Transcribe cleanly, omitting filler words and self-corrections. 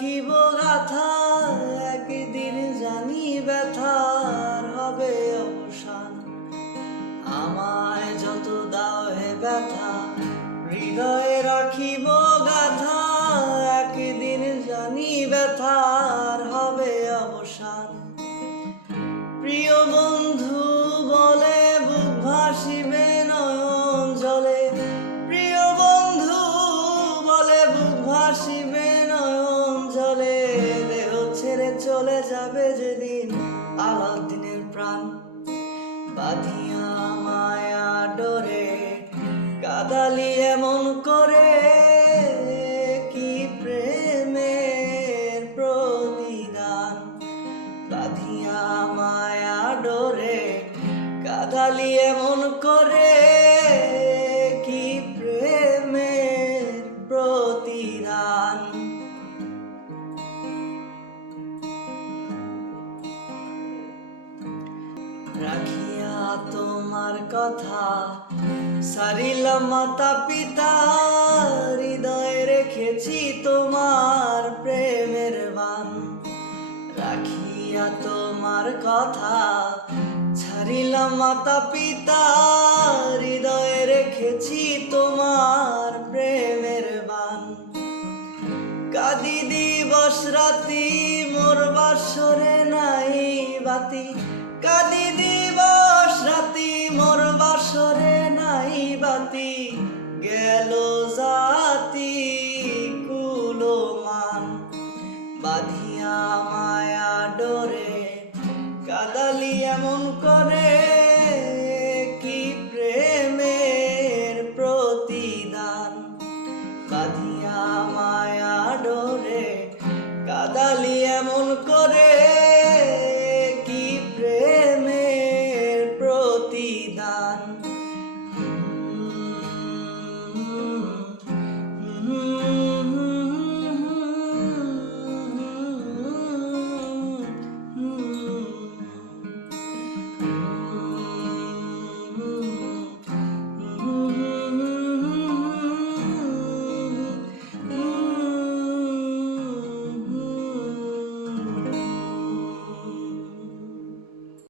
রাখিব গাথা, একদিন জানি ব্যথার হবে অবসান। আমায় যত দাও হে ব্যথা, হৃদয়ে রাখিব গাথা, একদিন জানি ব্যথার হবে অবসান। প্রিয় বন্ধু বলে বুক ভাসিবে নয়ন জলে, প্রিয় বন্ধু বলে বুক ভাসিবে নয়ন জলে। দেহ ছেড়ে চলে যাবে যেদিন আলাদিনের প্রাণ, বাঁধিয়া মায়া ডোরে কাদালি এমন করে, কি প্রেমের প্রতিদান। বাঁধিয়া মায়া ডোরে কাদালি এমন করে, কি প্রেমের প্রতিদান। রাখিয়া তোমার কথা সারিলাম মাতা পিতা, হৃদয়ে রেখেছি তোমার প্রেমের বান। রাখিয়া তোমার কথা ছাড়িলাম মাতা পিতা, হৃদয়ে রেখেছি তোমার প্রেমের বান। কাঁদি দিবস রাতি মোর বাসরে নাই বাতি, কাঁদি দিবস রাতি মোর বাসরে নাই বাতি। গেল জাতি কুলমান, বাঁধিয়া মায়া ডোরে কাদালি এমন করে, কি প্রেমের প্রতিদান। বাঁধিয়া মায়া ডোরে কাদালি এমন করে,